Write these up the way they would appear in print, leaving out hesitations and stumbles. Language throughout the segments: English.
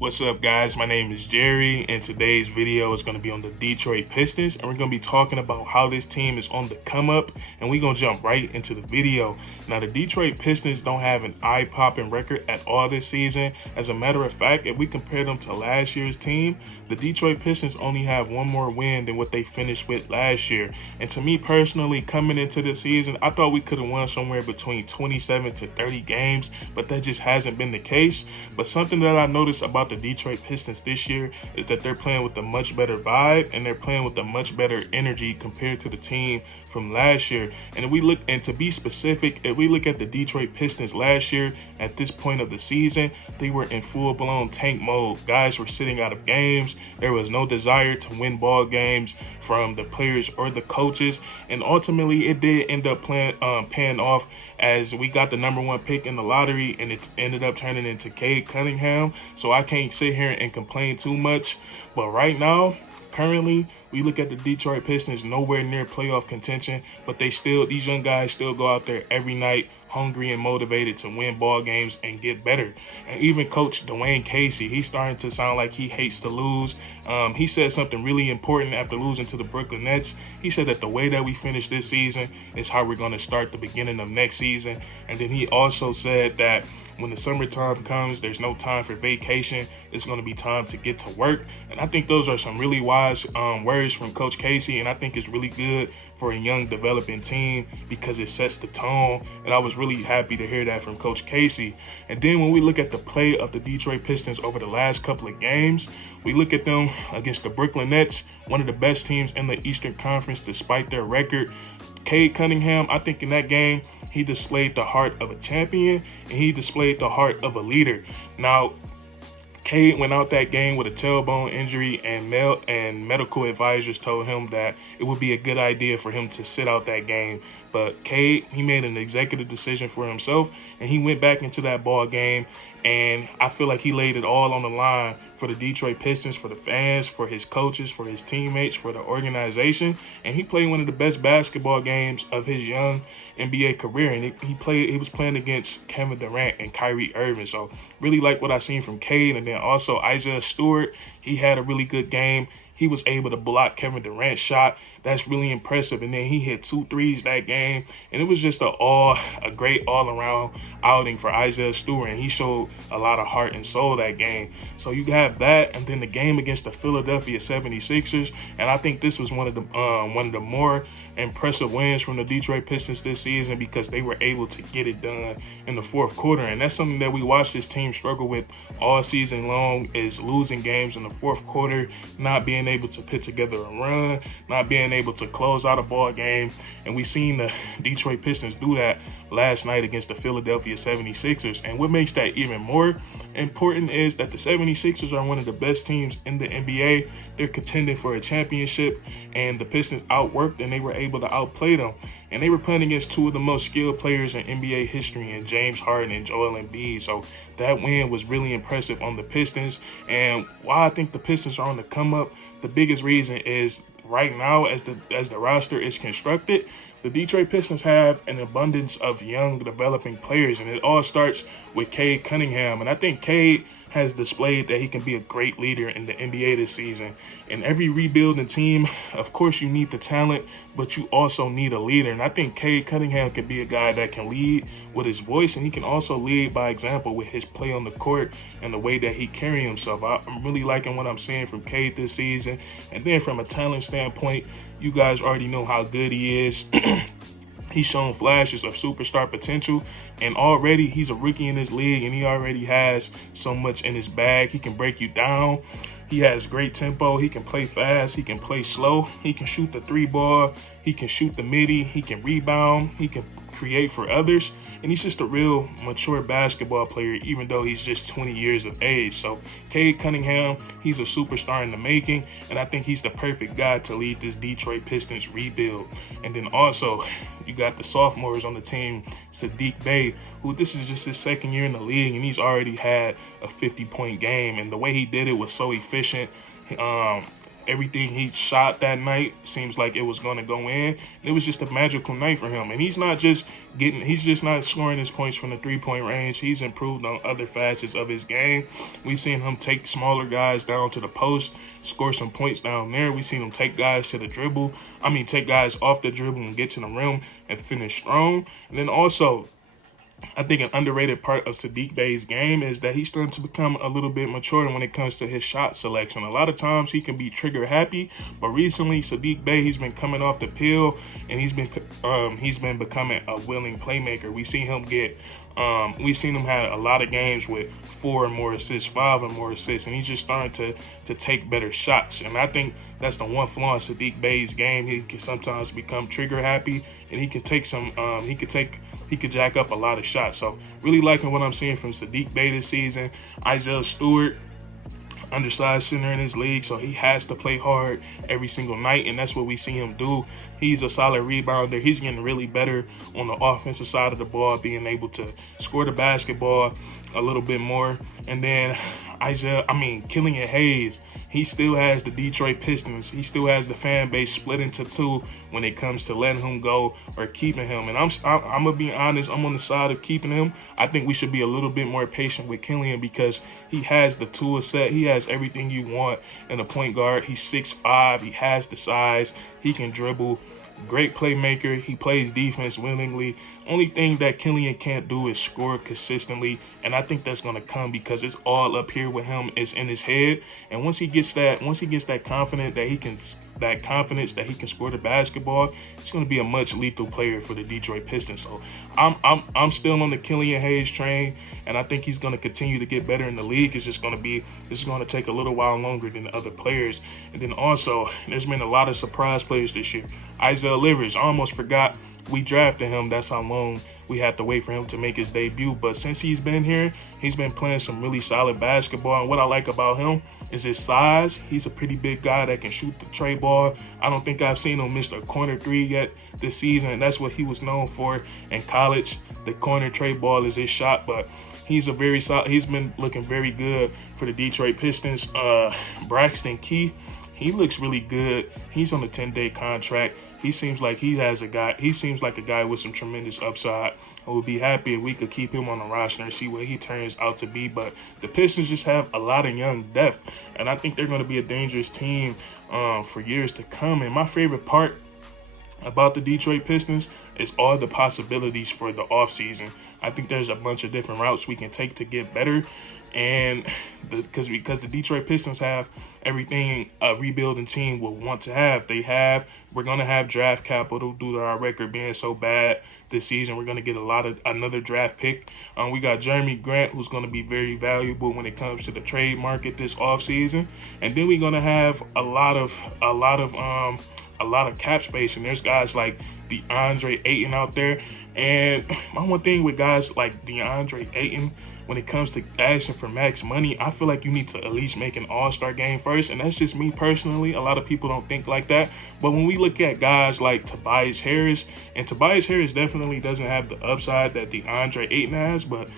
What's up, guys? My name is Jerry, and today's video is going to be on the Detroit Pistons, and we're going to be talking about how this team is on the come up, and we're going to jump right into the video. Now, the Detroit Pistons don't have an eye-popping record at all this season. As a matter of fact, if we compare them to last year's team, the Detroit Pistons only have one more win than what they finished with last year. And to me personally, coming into the season, I thought we could have won somewhere between 27 to 30 games, but that just hasn't been the case. But something that I noticed about the Detroit Pistons this year is that they're playing with a much better vibe, and they're playing with a much better energy compared to the team from last year. And if we look, and to be specific, if we look at the Detroit Pistons last year, at this point of the season, they were in full-blown tank mode. Guys were sitting out of games. There was no desire to win ball games from the players or the coaches, and ultimately it did end up paying off as we got the #1 pick in the lottery, and it ended up turning into Cade Cunningham. So I can't sit here and complain too much. But right now, currently, we look at the Detroit Pistons nowhere near playoff contention, but these young guys still go out there every night hungry and motivated to win ball games and get better. And even Coach Dwayne Casey, he's starting to sound like he hates to lose. He said something really important after losing to the Brooklyn Nets. He said that the way that we finish this season is how we're going to start the beginning of next season. And then he also said that when the summertime comes, there's no time for vacation. It's going to be time to get to work. And I think those are some really wise words from Coach Casey, and I think it's really good for a young developing team because it sets the tone. And I was really happy to hear that from Coach Casey. And then when we look at the play of the Detroit Pistons over the last couple of games, we look at them against the Brooklyn Nets, one of the best teams in the Eastern Conference despite their record. Cade Cunningham, I think in that game, he displayed the heart of a champion, and he displayed the heart of a leader. Now, Cade went out that game with a tailbone injury, and medical advisors told him that it would be a good idea for him to sit out that game. But Cade, he made an executive decision for himself, and he went back into that ball game, and I feel like he laid it all on the line for the Detroit Pistons, for the fans, for his coaches, for his teammates, for the organization. And he played one of the best basketball games of his young NBA career, and he was playing against Kevin Durant and Kyrie Irving. So really like what I seen from Cade. And then also Isaiah Stewart, he had a really good game. He was able to block Kevin Durant's shot. That's really impressive. And then he hit 2 threes that game. And it was just a great all-around outing for Isaiah Stewart. And he showed a lot of heart and soul that game. So you have that, and then the game against the Philadelphia 76ers. And I think this was one of the more impressive wins from the Detroit Pistons this season because they were able to get it done in the fourth quarter. And that's something that we watched this team struggle with all season long, is losing games in the fourth quarter, not being able to put together a run, not being able to close out a ball game. And we seen the Detroit Pistons do that last night against the Philadelphia 76ers. And what makes that even more important is that the 76ers are one of the best teams in the NBA. They're contending for a championship, and the Pistons outworked, and they were able to outplay them. And they were playing against two of the most skilled players in NBA history, in James Harden and Joel Embiid. So that win was really impressive on the Pistons. And why I think the Pistons are on the come up, the biggest reason is right now, as the roster is constructed, the Detroit Pistons have an abundance of young developing players, and it all starts with Cade Cunningham. And I think Cade has displayed that he can be a great leader in the NBA this season. In every rebuilding team, of course, you need the talent, but you also need a leader. And I think Cade Cunningham can be a guy that can lead with his voice, and he can also lead by example with his play on the court and the way that he carries himself. I'm really liking what I'm seeing from Cade this season. And then from a talent standpoint, you guys already know how good he is. He's shown flashes of superstar potential, and already he's a rookie in this league, and he already has so much in his bag. He can break you down. He has great tempo. He can play fast. He can play slow. He can shoot the 3-ball. He can shoot the midi. He can rebound. He can create for others. And he's just a real mature basketball player, even though he's just 20 years of age. So Cade Cunningham, he's a superstar in the making, and I think he's the perfect guy to lead this Detroit Pistons rebuild. And then also, you got the sophomores on the team, Sadiq Bey, who this is just his second year in the league, and he's already had a 50-point game. And the way he did it was so efficient. Everything he shot that night seems like it was going to go in. It was just a magical night for him. And he's just not scoring his points from the 3-point range. He's improved on other facets of his game. We've seen him take smaller guys down to the post, score some points down there. We've seen him take guys to the dribble. Take guys off the dribble and get to the rim and finish strong. And then also, I think an underrated part of Sadiq Bey's game is that he's starting to become a little bit mature when it comes to his shot selection. A lot of times he can be trigger happy, but recently Sadiq Bey, he's been coming off the pill and he's been becoming a willing playmaker. We've seen him have a lot of games with 4 or more assists, 5 or more assists, and he's just starting to take better shots. And I think that's the one flaw in Sadiq Bey's game. He can sometimes become trigger happy, and he can take some. He could jack up a lot of shots. So really liking what I'm seeing from Sadiq Bey this season. Isaiah Stewart, undersized center in his league, so he has to play hard every single night, and that's what we see him do. He's a solid rebounder. He's getting really better on the offensive side of the ball, being able to score the basketball a little bit more. And then Killian Hayes, he still has the Detroit Pistons. He still has the fan base split into two when it comes to letting him go or keeping him. And I'm gonna be honest, I'm on the side of keeping him. I think we should be a little bit more patient with Killian because he has the tool set. He has everything you want in a point guard. He's 6'5". He has the size. He can dribble. Great playmaker. He plays defense willingly. Only thing that Killian can't do is score consistently, and I think that's gonna come because it's all up here with him. It's in his head, and once he gets that confidence that he can score the basketball, he's gonna be a much lethal player for the Detroit Pistons. So I'm still on the Killian Hayes train, and I think he's gonna continue to get better in the league. It's gonna take a little while longer than the other players. And then also, there's been a lot of surprise players this year. Isaiah Livers, I almost forgot we drafted him. That's how long we had to wait for him to make his debut. But since he's been here, he's been playing some really solid basketball. And what I like about him is his size. He's a pretty big guy that can shoot the tray ball. I don't think I've seen him miss a corner three yet this season. And that's what he was known for in college. The corner tray ball is his shot. But he's been looking very good for the Detroit Pistons. Braxton Key, he looks really good. He's on a 10-day contract. He seems like a guy with some tremendous upside. I would be happy if we could keep him on the roster and see what he turns out to be. But the Pistons just have a lot of young depth, and I think they're going to be a dangerous team for years to come. And my favorite part about the Detroit Pistons is all the possibilities for the offseason. I think there's a bunch of different routes we can take to get better. And because the Detroit Pistons have everything a rebuilding team will want to have. We're going to have draft capital due to our record being so bad this season. We're going to get another draft pick. We got Jeremy Grant, who's going to be very valuable when it comes to the trade market this offseason. And then we're going to have a lot of cap space, and there's guys like DeAndre Ayton out there. And my one thing with guys like DeAndre Ayton, when it comes to asking for max money, I feel like you need to at least make an all-star game first. And that's just me personally. A lot of people don't think like that. But when we look at guys like Tobias Harris, and Tobias Harris definitely doesn't have the upside that DeAndre Ayton has, but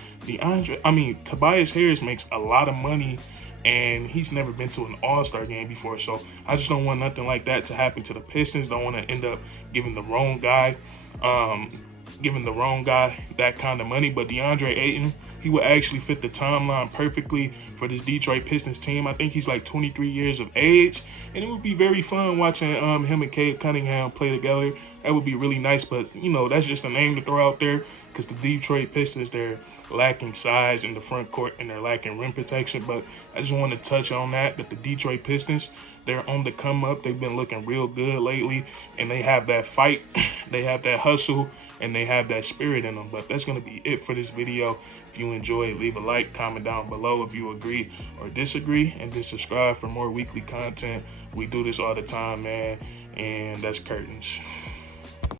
Tobias Harris makes a lot of money, and he's never been to an all-star game before. So I just don't want nothing like that to happen to the Pistons. Don't want to end up giving the wrong guy that kind of money. But DeAndre Ayton, he would actually fit the timeline perfectly for this Detroit Pistons team. I think he's like 23 years of age, and it would be very fun watching him and Cade Cunningham play together. That would be really nice, but that's just a name to throw out there because the Detroit Pistons, they're lacking size in the front court and they're lacking rim protection. But I just want to touch on that the Detroit Pistons, they're on the come up. They've been looking real good lately, and they have that fight, they have that hustle, and they have that spirit in them. But that's going to be it for this video. If you enjoy, leave a like, comment down below if you agree or disagree, and then subscribe for more weekly content. We do this all the time, man, and that's curtains.